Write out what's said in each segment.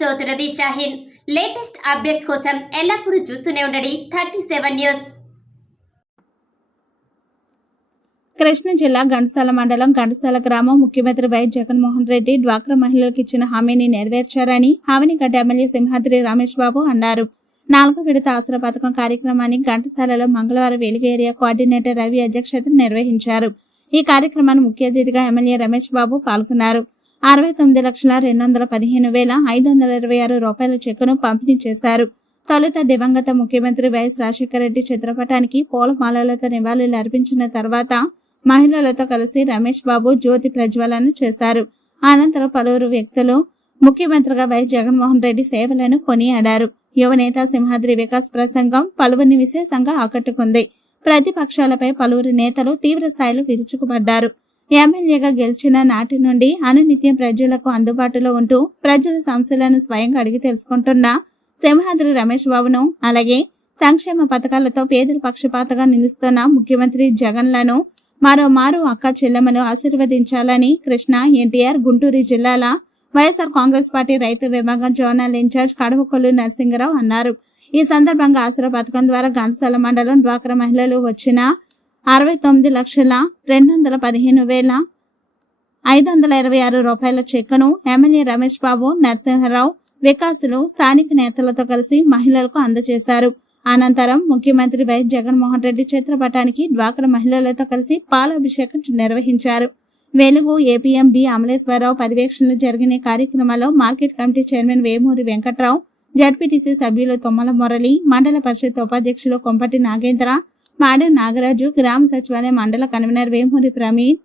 చదువుతున్నది Shaheen. Latest updates కోసం ఎల్లప్పుడూ చూస్తూనే ఉండండి 37 న్యూస్. కృష్ణా జిల్లా ఘంటసాల మండలం ఘంటసాల గ్రామం ముఖ్యమంత్రి వైఎస్ జగన్మోహన్ రెడ్డి డ్వాక్రా మహిళలకు ఇచ్చిన హామీని నెరవేర్చారని ఆవినిగడ్డ ఎమ్మెల్యే సింహాద్రి రమేష్ బాబు అన్నారు. 4వ విడత ఆసరా పథకం కార్యక్రమాన్ని ఘంటసాలలో మంగళవారం వెలుగు ఏరియా కోఆర్డినేటర్ రవి అధ్యక్షతన నిర్వహించారు. ఈ కార్యక్రమాన్ని ముఖ్య అతిథిగా ఎమ్మెల్యే రమేష్ బాబు పాల్గొన్నారు. 69,215,526 రూపాయల చెక్కును పంపిణీ చేశారు. తొలుత దివంగత ముఖ్యమంత్రి వైఎస్ రాజశేఖర రెడ్డి చిత్రపటానికి పూలమాలలతో నివాళులు అర్పించిన తర్వాత మహిళలతో కలిసి రమేష్ బాబు జ్యోతి ప్రజ్వలన చేశారు. అనంతరం పలువురు వ్యక్తులు ముఖ్యమంత్రిగా వైఎస్ జగన్మోహన్ రెడ్డి సేవలను కొనియాడారు. యువనేత సింహాద్రి వికాస్ ప్రసంగం పలువురిని విశేషంగా ఆకట్టుకుంది. ప్రతిపక్షాలపై పలువురు నేతలు తీవ్ర స్థాయిలో విరుచుకుపడ్డారు. ఎమ్మెల్యేగా గెలిచిన నాటి నుండి అనునిత్యం ప్రజలకు అందుబాటులో ఉంటూ ప్రజల సమస్యలను స్వయంగా అడిగి తెలుసుకుంటున్న సింహాద్రి రమేష్ బాబును, అలాగే సంక్షేమ పథకాలతో పేదల పక్షపాతగా నిలుస్తున్న ముఖ్యమంత్రి జగన్లను మరోమారు అక్క చెల్లెమ్మను ఆశీర్వదించాలని కృష్ణా, ఎన్టీఆర్, గుంటూరు జిల్లాల వైఎస్ఆర్ కాంగ్రెస్ పార్టీ రైతు విభాగం జోనల్ ఇన్ఛార్జ్ కడవకొల్లు నరసింగరావు అన్నారు. ఈ సందర్భంగా ఆసరా పథకం ద్వారా ఘంటసాల మండలం డ్వాక్రా మహిళలు వచ్చిన 69,215,526 రూపాయల చెక్కును ఎమ్మెల్యే రమేష్ బాబు, నరసింహరావు, వికాసులు స్థానిక నేతలతో కలిసి మహిళలకు అందజేశారు. అనంతరం ముఖ్యమంత్రి వైఎస్ జగన్మోహన్ రెడ్డి చిత్రపటానికి డ్వాక్రా మహిళలతో కలిసి పాలాభిషేకం నిర్వహించారు. వెలుగు ఏపీఎం బి అమలేశ్వరరావు పర్యవేక్షణలో జరిగిన కార్యక్రమంలో market committee chairman Vemuri Venkatrao, ZPTC సభ్యులు తొమ్మల మురళి, మండల పరిషత్ ఉపాధ్యక్షులు కొంపటి నాగేంద్ర, మాడ నాగరాజు, గ్రామ సచివాలయ మండల కన్వీనర్ వేమూరి ప్రవీణ్,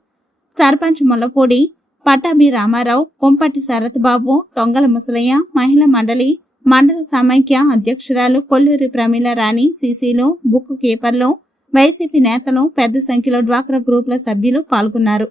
సర్పంచ్ ముల్లపూడి, పట్టాభి రామారావు, కొంపటి శరత్ బాబు, తొంగల ముసలయ్య, మహిళా మండలి మండల సమైక్య అధ్యక్షురాలు కొల్లూరి ప్రమీల రాణి, సీసీలు, బుక్ కీపర్లు, వైసీపీ నేతలు పెద్ద సంఖ్యలో డ్వాక్రా గ్రూపుల సభ్యులు పాల్గొన్నారు.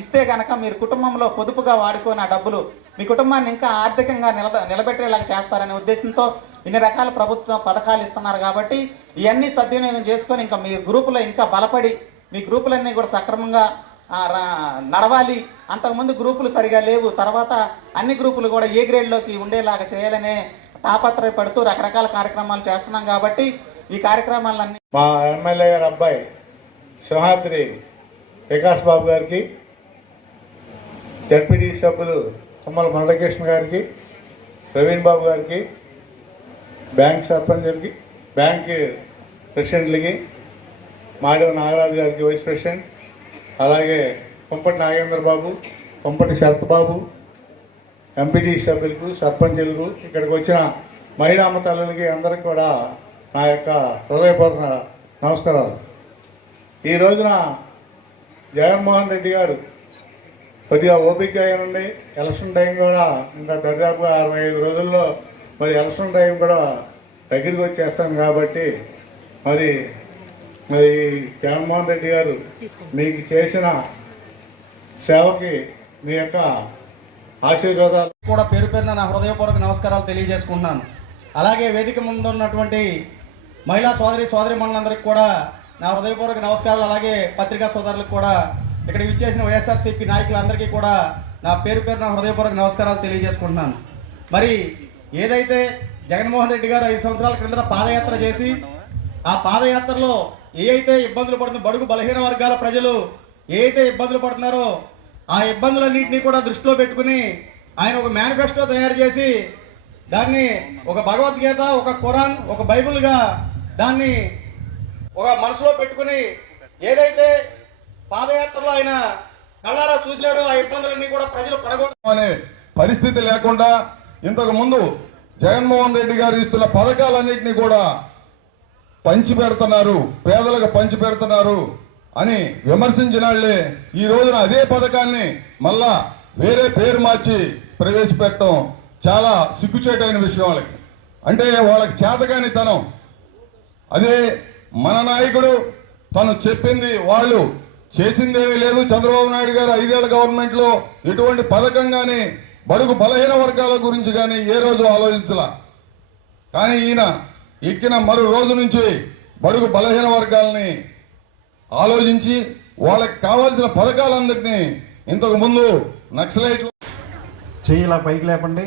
ఇస్తే గనక మీరు కుటుంబంలో పొదుపుగా వాడుకొని ఆ డబ్బులు మీ కుటుంబాన్ని ఇంకా ఆర్థికంగా నిలబెట్టేలాగా చేస్తారనే ఉద్దేశంతో ఇన్ని రకాల ప్రభుత్వ పథకాలు ఇస్తున్నారు. కాబట్టి ఇవన్నీ సద్వినియోగం చేసుకొని ఇంకా మీ గ్రూపులో ఇంకా బలపడి మీ గ్రూపులన్నీ కూడా సక్రమంగా నడవాలి. అంతకుముందు గ్రూపులు సరిగా లేవు, తర్వాత అన్ని గ్రూపులు కూడా ఏ గ్రేడ్లోకి ఉండేలాగా చేయాలనే తాపత్రయపడుతూ రకరకాల కార్యక్రమాలు చేస్తున్నాం. కాబట్టి ఈ కార్యక్రమాలన్నీ మా ఎమ్మెల్యే గారి అబ్బాయి సింహాద్రి వికాస్ బాబు గారికి, జడ్పీటీ సభ్యులు తుమ్మల మురళీకృష్ణ గారికి, ప్రవీణ్ బాబు గారికి, బ్యాంక్ సర్పంచులకి, బ్యాంక్ ప్రెసిడెంట్లకి, మాడవ నాగరాజు గారికి వైస్ ప్రెసిడెంట్, అలాగే కొంపటి నాగేంద్ర బాబు, కొంపటి శరత్ బాబు, ఎంపీటీ సభ్యులకు, సర్పంచులకు, ఇక్కడికి వచ్చిన మహిళా తల్లులకి అందరికీ కూడా నా యొక్క హృదయపూర్వక నమస్కారాలు. ఈ రోజున జగన్మోహన్ రెడ్డి గారు కొద్దిగా ఓపిక అయినండి. ఎలక్షన్ టైం కూడా ఇంకా దాదాపుగా 65 రోజుల్లో మరి ఎలక్షన్ టైం కూడా దగ్గరికి వచ్చేస్తాం. కాబట్టి మరి జగన్మోహన్ రెడ్డి గారు మీకు చేసిన సేవకి మీ యొక్క ఆశీర్వాదాలు కూడా పేరు పేరున నా హృదయపూర్వక నమస్కారాలు తెలియజేసుకుంటున్నాను. అలాగే వేదిక ముందు ఉన్నటువంటి మహిళా సోదరి మనులందరికీ కూడా నా హృదయపూర్వక నమస్కారాలు. అలాగే పత్రికా సోదరులకు కూడా, ఇక్కడ విచ్చేసిన వైఎస్ఆర్సీపీ నాయకులందరికీ కూడా నా పేరు పేరున హృదయపూర్వక నమస్కారాలు తెలియజేసుకుంటున్నాను. మరి ఏదైతే జగన్మోహన్ రెడ్డి గారు 5 సంవత్సరాల క్రిందట పాదయాత్ర చేసి ఆ పాదయాత్రలో ఏ అయితే ఇబ్బందులు పడుతుందో బడుగు బలహీన వర్గాల ప్రజలు ఏ అయితే ఇబ్బందులు పడుతున్నారో ఆ ఇబ్బందులన్నింటినీ కూడా దృష్టిలో పెట్టుకుని ఆయన ఒక మేనిఫెస్టో తయారు చేసి దాన్ని ఒక భగవద్గీత, ఒక ఖురాన్, ఒక బైబిల్గా దాన్ని ఒక మనసులో పెట్టుకుని ఏదైతే పాదయాత్రలో ఆయన కళ్ళారా చూసినాడో ఆ ఇబ్బందులన్నీ కూడా ప్రజలు పడకూడదు అనే పరిస్థితి లేకుండా ఇంతకు ముందు జగన్మోహన్ రెడ్డి గారు ఇస్తున్న పథకాలన్నింటినీ కూడా పంచి పెడుతున్నారు, పేదలకు పంచి పెడుతున్నారు అని విమర్శించిన వాళ్ళే ఈ రోజున అదే పథకాన్ని మళ్ళా వేరే పేరు మార్చి ప్రవేశపెట్టడం చాలా సిగ్గుచేటైన విషయం వాళ్ళకి. అంటే వాళ్ళకి చేతకానితనం. అదే మన నాయకుడు తను చెప్పింది వాళ్ళు చేసిందేమీ లేదు. చంద్రబాబు నాయుడు గారు 5 ఏళ్ల గవర్నమెంట్లో ఎటువంటి పథకం కానీ బడుగు బలహీన వర్గాల గురించి కానీ ఏ రోజు ఆలోచించలా. కానీ ఈయన ఎక్కిన మరో రోజు నుంచి బడుగు బలహీన వర్గాలని ఆలోచించి వాళ్ళకి కావాల్సిన పథకాలందరినీ ఇంతకు ముందు నక్సలైట్లు చెయ్యి ఇలా పైకి లేపండి,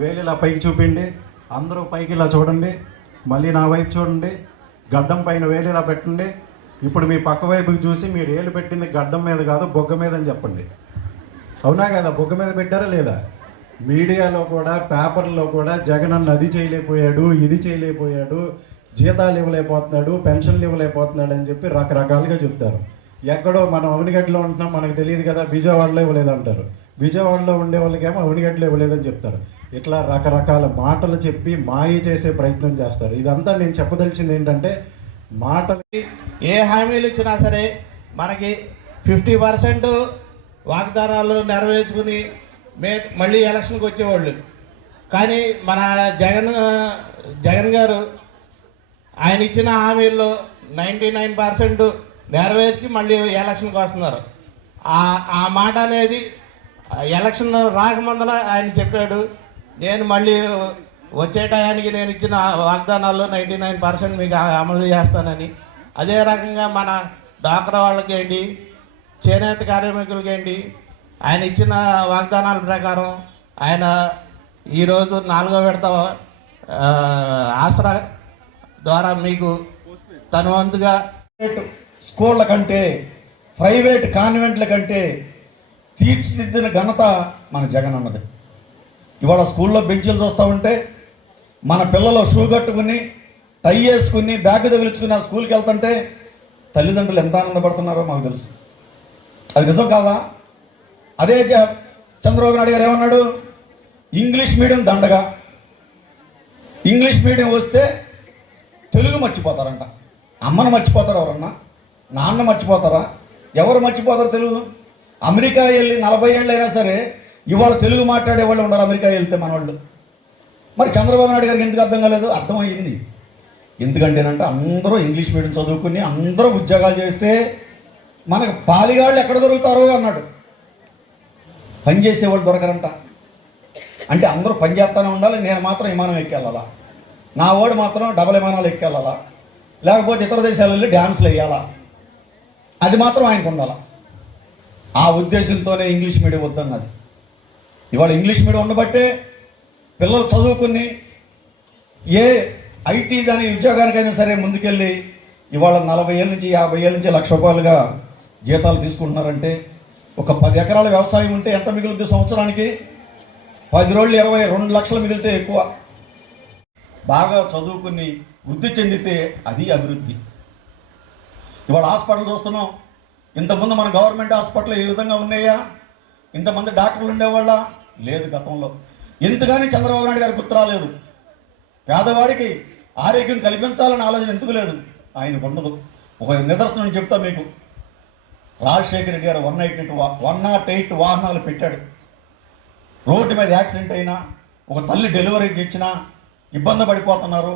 వేలు ఇలా పైకి చూపిండి, అందరూ పైకి ఇలా చూడండి, మళ్ళీ నా వైపు చూడండి, గడ్డం పైన వేలు ఇలా పెట్టండి. ఇప్పుడు మీ పక్క వైపుకి చూసి మీరు ఏలు పెట్టింది గడ్డం మీద కాదు బొగ్గ మీద అని చెప్పండి. అవునా కదా? బొగ్గ మీద పెట్టారా లేదా? మీడియాలో కూడా పేపర్లో కూడా జగన్ అన్న అది చేయలేకపోయాడు, ఇది చేయలేకపోయాడు, జీతాలు ఇవ్వలేకపోతున్నాడు, పెన్షన్లు ఇవ్వలేకపోతున్నాడు అని చెప్పి రకరకాలుగా చెప్తారు. ఎక్కడో మనం అవనిగడ్డలో ఉంటున్నాం, మనకు తెలియదు కదా, విజయవాడలో ఇవ్వలేదంటారు. విజయవాడలో ఉండే వాళ్ళకేమో అవనిగడ్డలో ఇవ్వలేదని చెప్తారు. ఇట్లా రకరకాల మాటలు చెప్పి మాయ చేసే ప్రయత్నం చేస్తారు. ఇదంతా నేను చెప్పదలిచింది ఏంటంటే, మాటలకి ఏ హామీలు ఇచ్చినా సరే మనకి 50% వాగ్దానాలు నెరవేర్చుకుని మళ్ళీ ఎలక్షన్కి వచ్చేవాళ్ళు. కానీ మన జగన్ గారు ఆయన ఇచ్చిన హామీల్లో 99% నెరవేర్చి మళ్ళీ ఎలక్షన్కి వస్తున్నారు. ఆ మాట అనేది ఎలక్షన్ రాకముందర ఆయన చెప్పాడు, నేను మళ్ళీ వచ్చే టయానికి నేను ఇచ్చిన వాగ్దానాల్లో 99% మీకు అమలు చేస్తానని. అదే రకంగా మన డాక్రా వాళ్ళకేంటి, చేనేత కార్మికులకేంటి, ఆయన ఇచ్చిన వాగ్దానాల ప్రకారం ఆయన ఈరోజు 4వ విడత ఆసరా ద్వారా మీకు తన వంతుగా స్కూళ్ళ కంటే ప్రైవేట్ కాన్వెంట్ల కంటే తీర్చిదిద్దిన ఘనత మన జగన్ అన్నది. ఇవాళ స్కూల్లో బెంచీలు చూస్తూ ఉంటే మన పిల్లలు షూ కట్టుకుని టై వేసుకుని బ్యాగ్ తగిలించుకుని ఆ స్కూల్కి వెళ్తుంటే తల్లిదండ్రులు ఎంత ఆనందపడుతున్నారో మాకు తెలుసు. అది నిజం కాదా? అదే చంద్రబాబు నాయుడు గారు ఏమన్నాడు? ఇంగ్లీష్ మీడియం దండగా, ఇంగ్లీష్ మీడియం వస్తే తెలుగు మర్చిపోతారంట. అమ్మను మర్చిపోతారు ఎవరన్నా? నాన్న మర్చిపోతారా? ఎవరు మర్చిపోతారు తెలుగు? అమెరికా వెళ్ళి 40 ఏళ్ళు అయినా సరే ఇవాళ తెలుగు మాట్లాడే వాళ్ళు ఉన్నారు అమెరికా వెళ్తే మనవాళ్ళు. మరి చంద్రబాబు నాయుడు గారికి ఎందుకు అర్థం కాలేదు? అర్థమయ్యింది. ఎందుకంటేనంటే అందరూ ఇంగ్లీష్ మీడియం చదువుకుని అందరూ ఉద్యోగాలు చేస్తే మనకు పాలిగాళ్ళు ఎక్కడ దొరుకుతారో అన్నాడు. పని చేసేవాళ్ళు దొరకరంట. అంటే అందరూ పని చేస్తూనే ఉండాలి, నేను మాత్రం విమానం ఎక్కెళ్ళాలా, నా వాడు మాత్రం డబల్ విమానాలు ఎక్కెళ్ళాలా, లేకపోతే ఇతర దేశాలు వెళ్ళి డ్యాన్స్లు వేయాలా, అది మాత్రం ఆయనకు ఉండాలా. ఆ ఉద్దేశంతోనే ఇంగ్లీష్ మీడియం వద్దన్నది. ఇవాళ ఇంగ్లీష్ మీడియం ఉండబట్టే పిల్లలు చదువుకుని ఏ ఐటీ దాని ఉద్యోగానికైనా సరే ముందుకెళ్ళి ఇవాళ 40 ఏళ్ళ నుంచి 50 ఏళ్ళ నుంచి ₹1,00,000 జీతాలు తీసుకుంటున్నారంటే, ఒక 10 ఎకరాల వ్యవసాయం ఉంటే ఎంత మిగులుతుంది సంవత్సరానికి? 10 రోజులు 22 లక్షలు మిగిలితే ఎక్కువ. బాగా చదువుకుని వృద్ధి చెందితే అది అభివృద్ధి. ఇవాళ హాస్పిటల్ చూస్తున్నాం. ఇంతకుముందు మన గవర్నమెంట్ హాస్పిటల్ ఏ విధంగా ఉన్నాయా? ఇంతమంది డాక్టర్లు ఉండేవాళ్ళ? లేదు గతంలో. ఎందుకని చంద్రబాబు నాయుడు గారికి గుర్తు రాలేదు? పేదవాడికి ఆరోగ్యం కల్పించాలనే ఆలోచన ఎందుకు లేదు? ఆయనకు ఉండదు. ఒక నిదర్శనం చెప్తా మీకు. రాజశేఖర రెడ్డి గారు 108 వాహనాలు పెట్టాడు. రోడ్డు మీద యాక్సిడెంట్ అయినా, ఒక తల్లి డెలివరీకి ఇచ్చినా ఇబ్బంది పడిపోతున్నారు,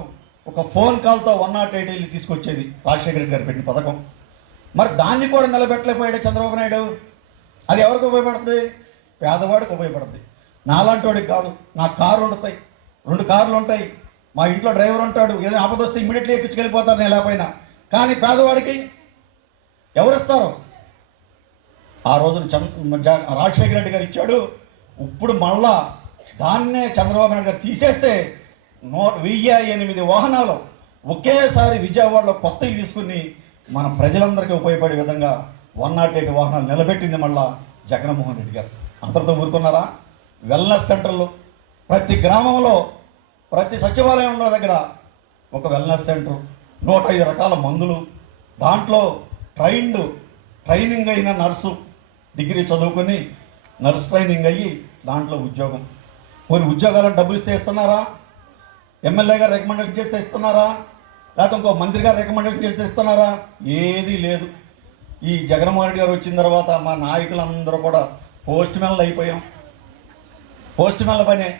ఒక ఫోన్ కాల్తో 108 వెళ్ళి తీసుకొచ్చేది రాజశేఖర రెడ్డి గారు పెట్టిన పథకం. మరి దాన్ని కూడా నిలబెట్టలేకపోయాడు చంద్రబాబు నాయుడు. అది ఎవరికి ఉపయోగపడుతుంది? పేదవాడికి ఉపయోగపడుతుంది. నాలాంటి వాడికి కాదు. నాకు కారు ఉంటాయి, 2 కార్లు ఉంటాయి, మా ఇంట్లో డ్రైవర్ ఉంటాడు, ఏదైనా ఆపద వస్తే ఇమ్మీడియట్లీ ఎక్కించుకెళ్ళిపోతారు నేను లేకపోయినా. కానీ పేదవాడికి ఎవరిస్తారు? ఆ రోజున రాజశేఖర రెడ్డి గారు ఇచ్చాడు. ఇప్పుడు మళ్ళా దాన్నే చంద్రబాబు నాయుడు గారు తీసేస్తే 1008 వాహనాలు ఒకేసారి విజయవాడలో కొత్తవి తీసుకుని మన ప్రజలందరికీ ఉపయోగపడే విధంగా 108 వాహనాలు నిలబెట్టింది మళ్ళా జగన్మోహన్ రెడ్డి గారు. అంతటితో ఊరుకున్నారా? వెల్నెస్ సెంటర్లు ప్రతి గ్రామంలో ప్రతి సచివాలయంలో దగ్గర ఒక వెల్నెస్ సెంటర్, 105 రకాల మందులు, దాంట్లో ట్రైనింగ్ అయిన నర్సు, డిగ్రీ చదువుకొని నర్స్ ట్రైనింగ్ అయ్యి దాంట్లో ఉద్యోగం. కొన్ని ఉద్యోగాలను డబ్బులు ఇస్తే ఇస్తున్నారా? ఎమ్మెల్యే గారు రికమెండేషన్ చేస్తే ఇస్తున్నారా? లేకపోతే ఇంకో మంత్రి గారు రికమెండేషన్ చేస్తే ఇస్తున్నారా? ఏదీ లేదు. ఈ జగన్మోహన్ రెడ్డి గారు వచ్చిన తర్వాత మా నాయకులందరూ కూడా పోస్ట్ మ్యాన్లు అయిపోయాం. పోస్ట్ మ్యాన్ల పనే,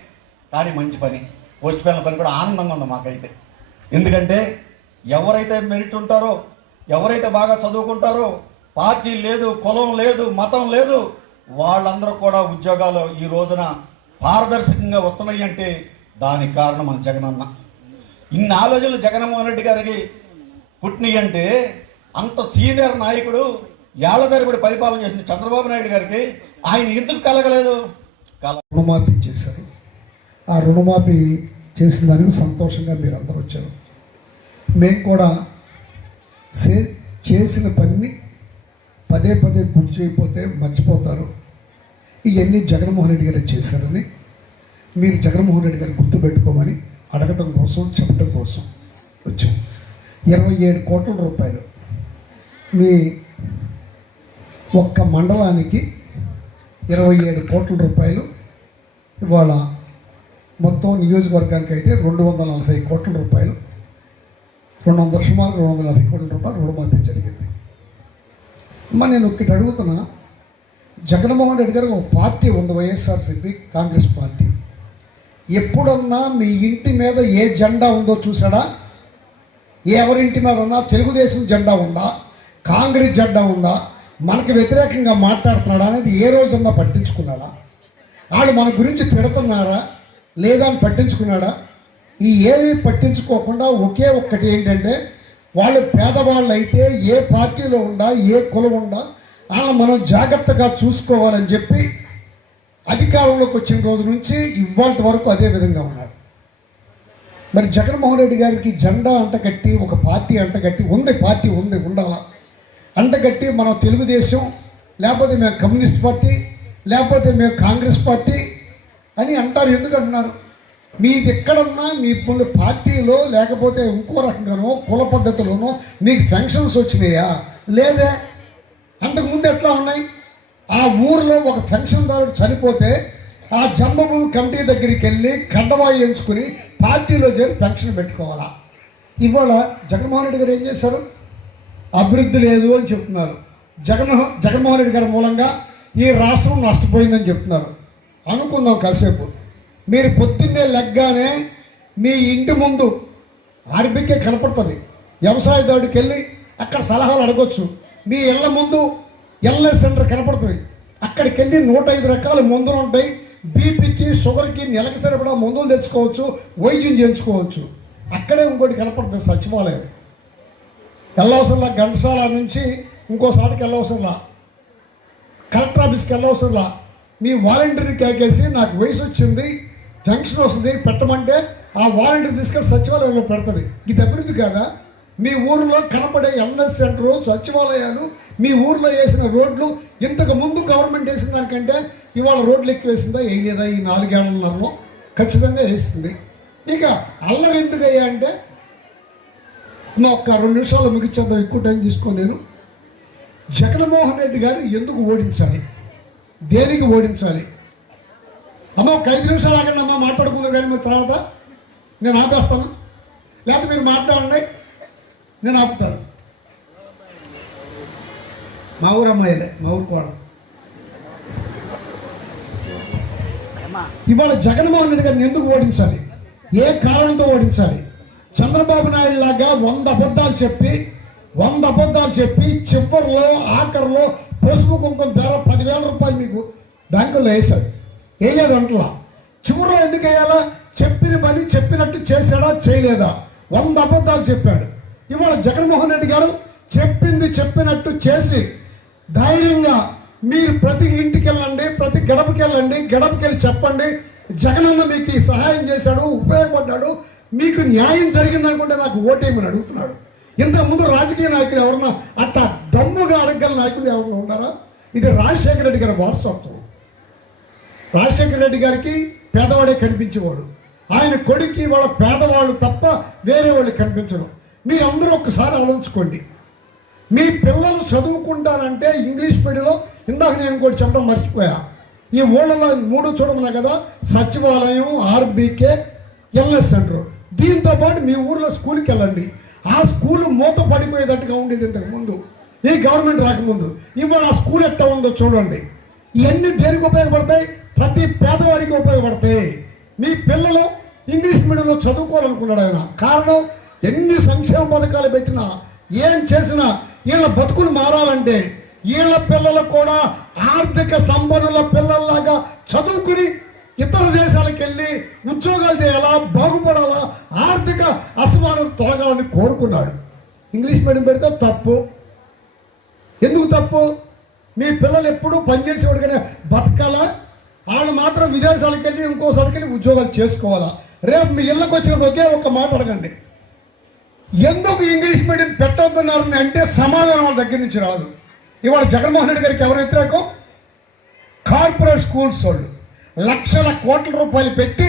కానీ మంచి పని. పోస్ట్ మ్యాన్ల పని కూడా ఆనందంగా ఉంది మాకైతే. ఎందుకంటే ఎవరైతే మెరిట్ ఉంటారో, ఎవరైతే బాగా చదువుకుంటారో, పార్టీ లేదు, కులం లేదు, మతం లేదు, వాళ్ళందరూ కూడా ఉద్యోగాలు ఈ రోజున పారదర్శకంగా వస్తున్నాయి అంటే దానికి కారణం మన జగనన్న. ఇన్ని ఆలోచనలు జగన్మోహన్ రెడ్డి గారికి పుట్టినాయి అంటే అంత సీనియర్ నాయకుడు ఏళ్లదరబడి పరిపాలన చేసిన చంద్రబాబు నాయుడు గారికి ఆయన ఎందుకు కలగలేదు? రుణమాఫీ చేశారు. ఆ రుణమాఫీ చేసిన దానికి సంతోషంగా మీరు అందరూ వచ్చారు. మేము కూడా చేసిన పని పదే పదే గుర్తు చేయకపోతే మర్చిపోతారు. ఇవన్నీ జగన్మోహన్ రెడ్డి గారు చేశారని మీరు జగన్మోహన్ రెడ్డి గారు గుర్తుపెట్టుకోమని అడగటం కోసం, చెప్పడం కోసం వచ్చాం. 27 కోట్ల రూపాయలు మీ ఒక్క మండలానికి 27 కోట్ల రూపాయలు ఇవాళ మొత్తం నియోజకవర్గానికి అయితే 240 కోట్ల రూపాయలు, సుమారు 250 కోట్ల రూపాయలు రుణమాఫీ జరిగింది. మరి నేను ఒకటి అడుగుతున్నా, జగన్మోహన్ రెడ్డి గారికి ఒక పార్టీ ఉంది, వైఎస్ఆర్సీపీ కాంగ్రెస్ పార్టీ. ఎప్పుడన్నా మీ ఇంటి మీద ఏ జెండా ఉందో చూసాడా? ఎవరింటి మీద ఉన్నా తెలుగుదేశం జెండా ఉందా, కాంగ్రెస్ జెండా ఉందా, మనకు వ్యతిరేకంగా మాట్లాడుతున్నాడా అనేది ఏ రోజన్నా పట్టించుకున్నాడా? వాళ్ళు మన గురించి తిడుతున్నారా లేదా అని పట్టించుకున్నాడా? ఈ ఏమీ పట్టించుకోకుండా ఒకే ఒక్కటి ఏంటంటే, వాళ్ళు పేదవాళ్ళు అయితే ఏ పార్టీలో ఉండా, ఏ కులం ఉండా, వాళ్ళని మనం జాగ్రత్తగా చూసుకోవాలని చెప్పి అధికారంలోకి వచ్చిన రోజు నుంచి ఇవాళ వరకు అదే విధంగా ఉన్నాడు. మరి జగన్మోహన్ రెడ్డి గారికి జెండా అంటగట్టి, ఒక పార్టీ అంటగట్టి ఉంది, పార్టీ ఉంది, ఉండాలా అంటగట్టి మనం తెలుగుదేశం, లేకపోతే మేము కమ్యూనిస్ట్ పార్టీ, లేకపోతే మేము కాంగ్రెస్ పార్టీ అని అంటారు. ఎందుకు అంటున్నారు? మీది ఎక్కడన్నా మీ పార్టీలో లేకపోతే ఇంకో రకంగానో కుల పద్ధతిలోనో మీకు ఫంక్షన్స్ వచ్చినాయా? లేదే. అంతకుముందు ఎట్లా ఉన్నాయి? ఆ ఊరిలో ఒక పెన్షన్దారుడు చనిపోతే ఆ జన్మభూమి కమిటీ దగ్గరికి వెళ్ళి కండవాయి ఎంచుకుని పార్టీలో చేరి పెన్షన్ పెట్టుకోవాలా? ఇవాళ జగన్మోహన్ రెడ్డి గారు ఏం చేశారు? అభివృద్ధి లేదు అని చెప్తున్నారు. జగన్మోహన్ రెడ్డి గారి మూలంగా ఈ రాష్ట్రం నష్టపోయిందని చెప్తున్నారు. అనుకుందాం కాసేపు. మీరు పొద్దున్నే లెగ్గానే మీ ఇంటి ముందు ఆర్బీకే కనపడుతుంది. వ్యవసాయదారుడికి వెళ్ళి అక్కడ సలహాలు అడగొచ్చు. మీ ఇళ్ల ముందు ఎల్ఎస్ సెంటర్ కనపడుతుంది. అక్కడికి వెళ్ళి 105 రకాల మందులు ఉంటాయి. బీపీకి, షుగర్కి నెలకి సరిపడా మందులు తెచ్చుకోవచ్చు, వైద్యం చేయించుకోవచ్చు. అక్కడే ఇంకోటి కనపడుతుంది సచివాలయం. వెళ్ళవసరంలా, ఘంటసాల నుంచి ఇంకోసారికి వెళ్ళవసరంలా, కలెక్టర్ ఆఫీస్కి వెళ్ళవసరంలా. మీ వాలంటీర్ని కేకేసి నాకు వయసు వచ్చింది, పెన్షన్ వస్తుంది పెట్టమంటే ఆ వాలంటీర్ తీసుకొని సచివాలయంలో పెడుతుంది. ఇది అభివృద్ధి కాదా? మీ ఊరిలో కనపడే ఎల్ఎస్ సెంటరు, సచివాలయాలు, మీ ఊర్లో వేసిన రోడ్లు ఇంతకు ముందు గవర్నమెంట్ వేసిన దానికంటే ఇవాళ రోడ్లు ఎక్కువ వేసిందా? వేయలేదా? ఈ 4 ఏళ్లన్నరలో ఖచ్చితంగా వేస్తుంది. ఇక అల్లరి ఎందుకు అయ్యా అంటే, ఒక్క 2 నిమిషాలు ముగించేద్దాం, ఎక్కువ టైం తీసుకోను నేను. జగన్మోహన్ రెడ్డి గారు ఎందుకు ఓడించాలి? దేనికి ఓడించాలి? అమ్మ ఒక 5 నిమిషాలు ఆగండి అమ్మ, మాట్లాడుకుందాం. కానీ మీరు తర్వాత నేను ఆపేస్తాను, లేకపోతే మీరు మాట్లాడండి, నేను ఆపుతాను. మా ఊరు అమ్మాయిలే, మా ఊరు కోడ. ఇవాళ జగన్మోహన్ రెడ్డి గారిని ఎందుకు ఓడించాలి? ఏ కారణంతో ఓడించాలి? చంద్రబాబు నాయుడు లాగా 100 అబద్ధాలు చెప్పి చివరిలో ఆఖరిలో పసుపు కుంకుమ ధర 10,000 రూపాయలు మీకు బ్యాంకుల్లో వేశాడు. వేయలేదు అంటలా. చివరిలో ఎందుకు వేయాలా? చెప్పిన పని చెప్పినట్టు చేశాడా, చేయలేదా? 100 అబద్ధాలు చెప్పాడు. ఇవాళ జగన్మోహన్ రెడ్డి గారు చెప్పింది చెప్పినట్టు చేసి ధైర్యంగా మీరు ప్రతి ఇంటికి వెళ్ళండి, ప్రతి గడపకి వెళ్ళండి, గడపకి వెళ్ళి చెప్పండి, జగనన్న మీకు సహాయం చేశాడు, ఉపయోగపడ్డాడు, మీకు న్యాయం జరిగిందనుకుంటే నాకు ఓటేయమని అడుగుతున్నాడు. ఇంతకుముందు రాజకీయ నాయకులు ఎవరన్నా అట్లా దమ్ముగా అడగగల నాయకులు ఎవరన్నా ఉన్నారా? ఇది రాజశేఖర రెడ్డి గారి వారసత్వం. రాజశేఖర రెడ్డి గారికి పేదవాడే కనిపించేవాడు. ఆయన కొడుక్కి వాళ్ళ పేదవాళ్ళు తప్ప వేరే వాళ్ళు కనిపించరు. మీరందరూ ఒక్కసారి ఆలోచించుకోండి. మీ పిల్లలు చదువుకుంటారంటే ఇంగ్లీష్ మీడియంలో, ఇందాక నేను ఇంకోటి చెప్పడం మర్చిపోయా, ఈ ఊళ్ళలో 3 చూడమన్నా కదా, సచివాలయం, ఆర్బీకే, ఎల్ఎస్ సెంటర్. దీంతో పాటు మీ ఊర్లో స్కూల్కి వెళ్ళండి. ఆ స్కూల్ మూత పడిపోయేటట్టుగా ఉండేది ఇంతకు ముందు, ఈ గవర్నమెంట్ రాకముందు. ఇవాళ ఆ స్కూల్ ఎట్టా ఉందో చూడండి. ఇవన్నీ దేనికి ఉపయోగపడతాయి? ప్రతి పేదవాడికి ఉపయోగపడతాయి. మీ పిల్లలు ఇంగ్లీష్ మీడియంలో చదువుకోవాలనుకున్నాడు ఆయన. కారణం, ఎన్ని సంక్షేమ పథకాలు పెట్టినా ఏం చేసినా వీళ్ళ బతుకులు మారాలంటే వీళ్ళ పిల్లలు కూడా ఆర్థిక సంపన్నుల పిల్లల్లాగా చదువుకుని ఇతర దేశాలకు వెళ్ళి ఉద్యోగాలు చేయాలా, బాగుపడాలా, ఆర్థిక అసమానత తొలగాలని కోరుకున్నాడు. ఇంగ్లీష్ మీడియం పెడితే తప్పు. ఎందుకు తప్పు? మీ పిల్లలు ఎప్పుడూ పనిచేసేవాడుగానే బతకాలా? వాళ్ళు మాత్రం విదేశాలకు వెళ్ళి ఇంకోసారికి వెళ్ళి ఉద్యోగాలు చేసుకోవాలా? రేపు మీ ఇళ్ళకి వచ్చినప్పుడు ఒకే ఒక మాట అడగండి, ఎందుకు ఇంగ్లీష్ మీడియం పెట్టొద్దన్నారని అంటే సమాధానం వాళ్ళ దగ్గర నుంచి రాదు. ఇవాళ జగన్మోహన్ రెడ్డి గారికి ఎవరు వ్యతిరేకం? కార్పొరేట్ స్కూల్స్ వాళ్ళు లక్షల కోట్ల రూపాయలు పెట్టి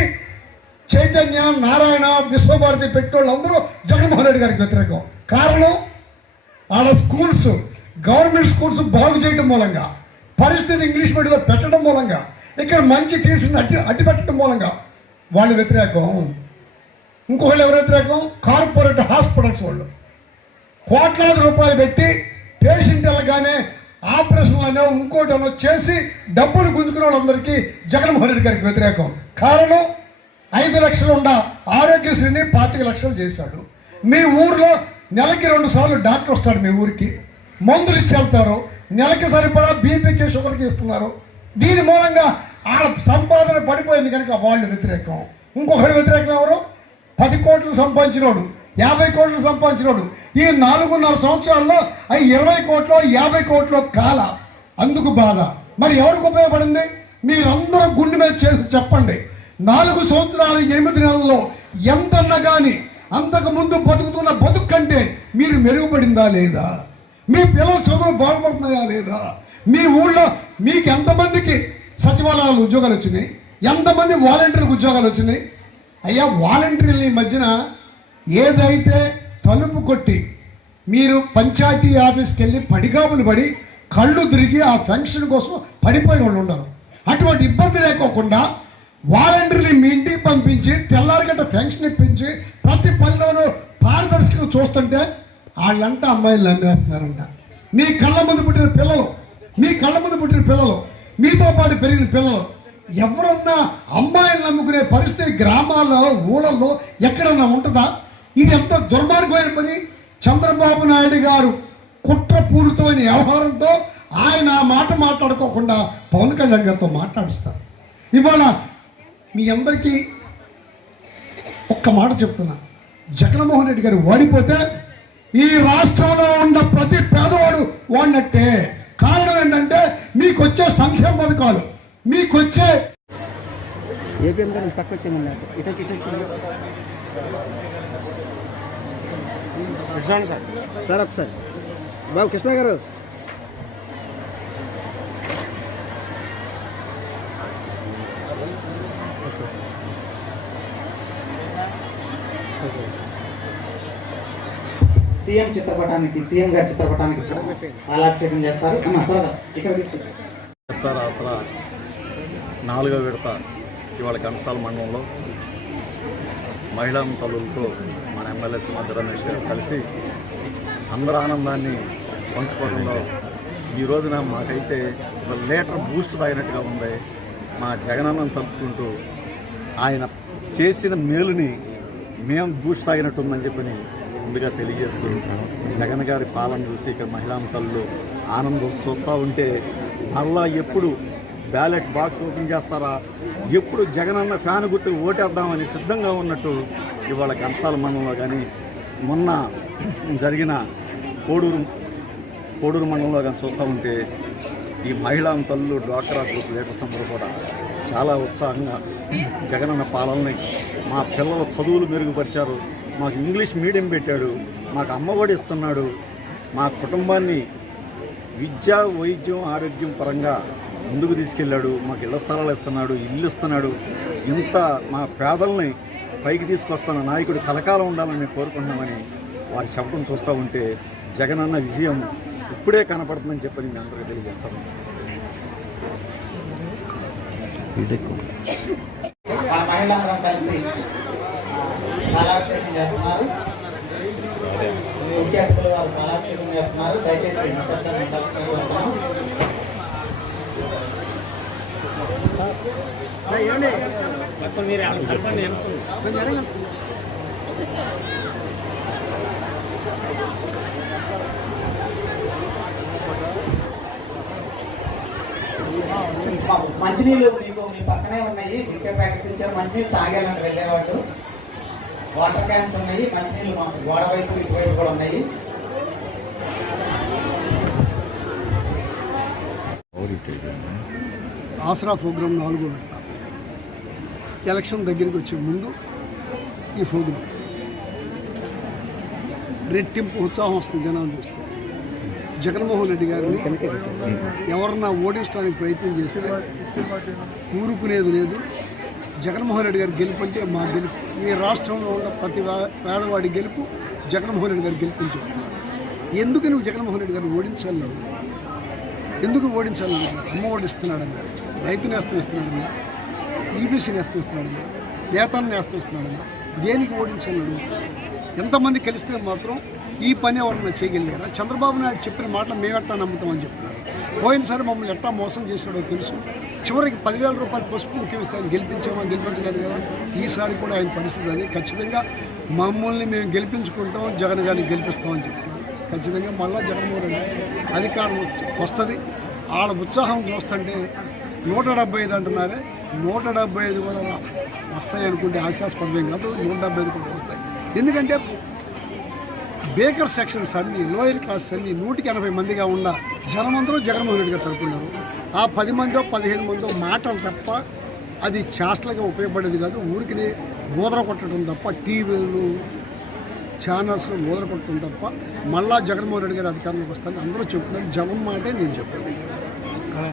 చైతన్య, నారాయణ, విశ్వభారతి పెట్టేవాళ్ళు అందరూ జగన్మోహన్ రెడ్డి గారికి వ్యతిరేకం. కారణం, వాళ్ళ స్కూల్స్, గవర్నమెంట్ స్కూల్స్ బాగు చేయడం మూలంగా, పరిస్థితి ఇంగ్లీష్ మీడియంలో పెట్టడం మూలంగా, ఇక్కడ మంచి టీచర్స్ని అడ్డు పెట్టడం మూలంగా వాళ్ళు వ్యతిరేకం. ఇంకొకళ్ళు ఎవరు వ్యతిరేకం? కార్పొరేట్ హాస్పిటల్స్ వాళ్ళు కోట్లాది రూపాయలు పెట్టి పేషెంట్ వెళ్ళగానే ఆపరేషన్లు ఇంకోటనో చేసి డబ్బులు గుంజుకునే వాళ్ళందరికీ జగన్మోహన్ రెడ్డి గారికి వ్యతిరేకం. కారణం, 5 లక్షలు ఉండ ఆరోగ్యశ్రీని 25 లక్షలు చేశాడు. మీ ఊర్లో నెలకి 2 సార్లు డాక్టర్ వస్తాడు మీ ఊరికి, మందులు ఇచ్చి వెళ్తారు, నెలకి సరిపడా బీపీకి, షుగర్కి ఇస్తున్నారు. దీని మూలంగా ఆ సంపాదన పడిపోయింది కనుక వాళ్ళు వ్యతిరేకం. ఇంకొకటి వ్యతిరేకం ఎవరు? 10 కోట్లు సంపాదించినోడు, 50 కోట్లు సంపాదించినోడు ఈ 4.5 సంవత్సరాల్లో 20 కోట్లు 50 కోట్లు కాల. అందుకు బాధ. మరి ఎవరికి ఉపయోగపడింది? మీరందరూ గుండె మీద చేసి చెప్పండి. 4 సంవత్సరాలు 8 నెలల్లో ఎంతన్నా కానీ అంతకు ముందు బతుకుతున్న బతుకు కంటే మీరు మెరుగుపడిందా లేదా? మీ పిల్లల చదువులు బాగుపడుతున్నాయా లేదా? మీ ఊళ్ళో మీకు ఎంతమందికి సచివాలయాలు ఉద్యోగాలు వచ్చినాయి? ఎంతమంది వాలంటీర్లకు ఉద్యోగాలు వచ్చినాయి? అయ్యా, వాలంటీర్లు ఈ మధ్యన ఏదైతే తలుపు కొట్టి మీరు పంచాయతీ ఆఫీస్కి వెళ్ళి పడిగాపులు పడి కళ్ళు తిరిగి ఆ ఫంక్షన్ కోసం పడిపోయిన వాళ్ళు ఉన్నారు. అటువంటి ఇబ్బంది లేకోకుండా వాలంటీర్లు మీ ఇంటికి పంపించి తెల్లారిగట్ట ఫంక్షన్ ఇప్పించి ప్రతి పనిలోనూ పారదర్శకంగా చూస్తుంటే వాళ్ళంతా అమ్మాయిలు నమ్మేస్తున్నారంట. మీ కళ్ళ ముందు పుట్టిన పిల్లలు, మీతో పాటు పెరిగిన పిల్లలు ఎవరన్నా అమ్మాయిలు నమ్ముకునే పరిస్థితి గ్రామాల్లో, ఊళ్ళల్లో ఎక్కడన్నా ఉంటుందా? ఇది ఎంత దుర్మార్గమైన పని. చంద్రబాబు నాయుడు గారు కుట్రపూరితమైన వ్యవహారంతో ఆయన ఆ మాట మాట్లాడుకోకుండా పవన్ కళ్యాణ్ గారితో మాట్లాడిస్తారు. ఇవాళ మీ అందరికీ ఒక్క మాట చెప్తున్నా, జగన్మోహన్ రెడ్డి గారు ఓడిపోతే ఈ రాష్ట్రంలో ఉన్న ప్రతి పేదవాడు ఓడినట్టే. కారణం ఏంటంటే మీకు వచ్చే సంక్షేమ పథకాలు, మీకు వచ్చే ఏపీఎం గారు పక్క వచ్చేయండి, ఇటు సార్ ఒకసారి బాబు కృష్ణ గారు. సీఎం చిత్రపటానికి, సీఎం గారి చిత్రపటానికి పాలాభిషేకం చేస్తారు. ఇక్కడ తీసుకుంటారు. ఎస్ఆర్ ఆసరా 4వ విడత ఇవాళ ఘంటసాల మండలంలో మహిళా తల్లులతో మన ఎమ్మెల్యే సింహాద్రి రమేష్ గారు కలిసి అందరి ఆనందాన్ని పంచుకోవడంలో ఈ రోజున మాకైతే ఒక లీటర్ బూస్ట్ తాగినట్టుగా ఉంది. మా జగనన్నను తలుచుకుంటూ ఆయన చేసిన మేలుని మేము బూస్ట్ తాగినట్టు ఉందని చెప్పని ముందుగా తెలియజేస్తూ, జగన్ గారి పాలన చూసి ఇక్కడ మహిళా తల్లులు ఆనందం చూస్తూ ఉంటే మళ్ళా ఎప్పుడు బ్యాలెట్ బాక్స్ ఓపెన్ చేస్తారా, ఎప్పుడు జగనన్న ఫ్యాన్ గుర్తుకు ఓటేద్దామని సిద్ధంగా ఉన్నట్టు ఇవాళ ఘంటసాల మండలంలో కానీ మొన్న జరిగిన కోడూరు మండలంలో కానీ చూస్తూ ఉంటే ఈ మహిళా తల్లులు, డ్వాక్రా గ్రూప్ లీడర్స్ అందరూ కూడా చాలా ఉత్సాహంగా జగనన్న పాలనని, మా పిల్లల చదువులు మెరుగుపరిచారు, మాకు ఇంగ్లీష్ మీడియం పెట్టాడు, మాకు అమ్మఒడి ఇస్తున్నాడు, మా కుటుంబాన్ని విద్య, వైద్యం, ఆరోగ్యం పరంగా ముందుకు తీసుకెళ్ళాడు, మాకు ఇళ్ల స్థలాలు ఇస్తున్నాడు, ఇల్లు ఇస్తున్నాడు. ఇంత మా పేదల్ని పైకి తీసుకొస్తున్న నాయకుడు కలకాలం ఉండాలని మేము కోరుకుంటున్నామని వారి చెప్పడం చూస్తూ ఉంటే జగనన్న విజయం ఇప్పుడే కనపడుతుందని చెప్పి నేను అందరికీ తెలియజేస్తాను. ఆ మహిళలందరం కలిసి పాలాభిషేకం చేస్తున్నారు. ముఖ్య అతిథులు వారు పాలాభిషేకం చేస్తున్నారు. దయచేసి నిశ్శబ్దంగా ఉండాలని మంచినీళ్ళు మీకు మీ పక్కనే ఉన్నాయి. బిస్కెట్ ప్యాకెట్స్ ఇచ్చారు. మంచినీళ్ళు తాగాలని వెళ్ళేవాళ్ళు. వాటర్ క్యాన్స్ ఉన్నాయి. మంచినీళ్ళు మాకు గోడ వైపు ఇటువైపు కూడా ఉన్నాయి. ఆసరా ప్రోగ్రాం 4వ విడత ఎలక్షన్ దగ్గరికి వచ్చే ముందు ఈ ప్రోగ్రాం రెట్టింపు ఉత్సాహం వస్తుంది జనాలు చూస్తే. జగన్మోహన్ రెడ్డి గారిని ఎవరన్నా ఓడించడానికి ప్రయత్నం చేస్తే ఊరుకునేది లేదు. జగన్మోహన్ రెడ్డి గారి గెలుపు అంటే మా గెలుపు. ఈ రాష్ట్రంలో ఉన్న ప్రతి పేదవాడి గెలుపు జగన్మోహన్ రెడ్డి గారు గెలిపించుకుంటున్నారు. ఎందుకు నువ్వు జగన్మోహన్ రెడ్డి గారిని ఓడించాలి? ఎందుకు ఓడించాలి? అమ్మ ఓడిస్తున్నాడని, రైతు నేస్తం ఇస్తున్నాడని, ఈబీసీ నేస్తం ఇస్తున్నాడని, నేతలను నేస్తం ఇస్తున్నాడని, దేనికి ఓడించాలి? ఎంతమంది కలిస్తే మాత్రం ఈ పని ఎవరన్నా చేయగలిగారా? చంద్రబాబు నాయుడు చెప్పిన మాటలు మేమెట్టా నమ్ముతామని చెప్తున్నారు. పోయినసారి మమ్మల్ని ఎట్టా మోసం చేశాడో తెలుసు. చివరికి 10,000 రూపాయలు పసుపు ముఖ్యమిస్తే ఆయన గెలిపించలేదు కదా. ఈసారి కూడా ఆయన పరిస్థితి అది. ఖచ్చితంగా మమ్మల్ని మేము గెలిపించుకుంటాం, జగన్ గారిని గెలిపిస్తామని చెప్తున్నారు. ఖచ్చితంగా మళ్ళా జగన్మోహన్ రెడ్డి అధికారం వస్తుంది. వాళ్ళ ఉత్సాహం చూస్తుంటే 175 అంటున్నారే, 175 కూడా వస్తాయి అనుకుంటే ఆశాస్పదం కాదు. 175 కూడా వస్తాయి. ఎందుకంటే బేకర్ సెక్షన్స్ అన్నీ, లోయర్ క్లాస్ అన్నీ 180 మందిగా ఉన్న జనమందరూ జగన్మోహన్ రెడ్డి గారు తరపున్నారు. ఆ 10 మందో 15 మందో మాటలు తప్ప అది చేష్టలుగా ఉపయోగపడేది కాదు. ఊరికి బోధన కొట్టడం తప్ప, టీవీలు ఛానల్స్లో బోధన కొట్టడం తప్ప మళ్ళా జగన్మోహన్ రెడ్డి గారు అధికారంలోకి వస్తారని అందరూ చెప్తున్నారు. జగన్ మాటే నేను చెప్పండి.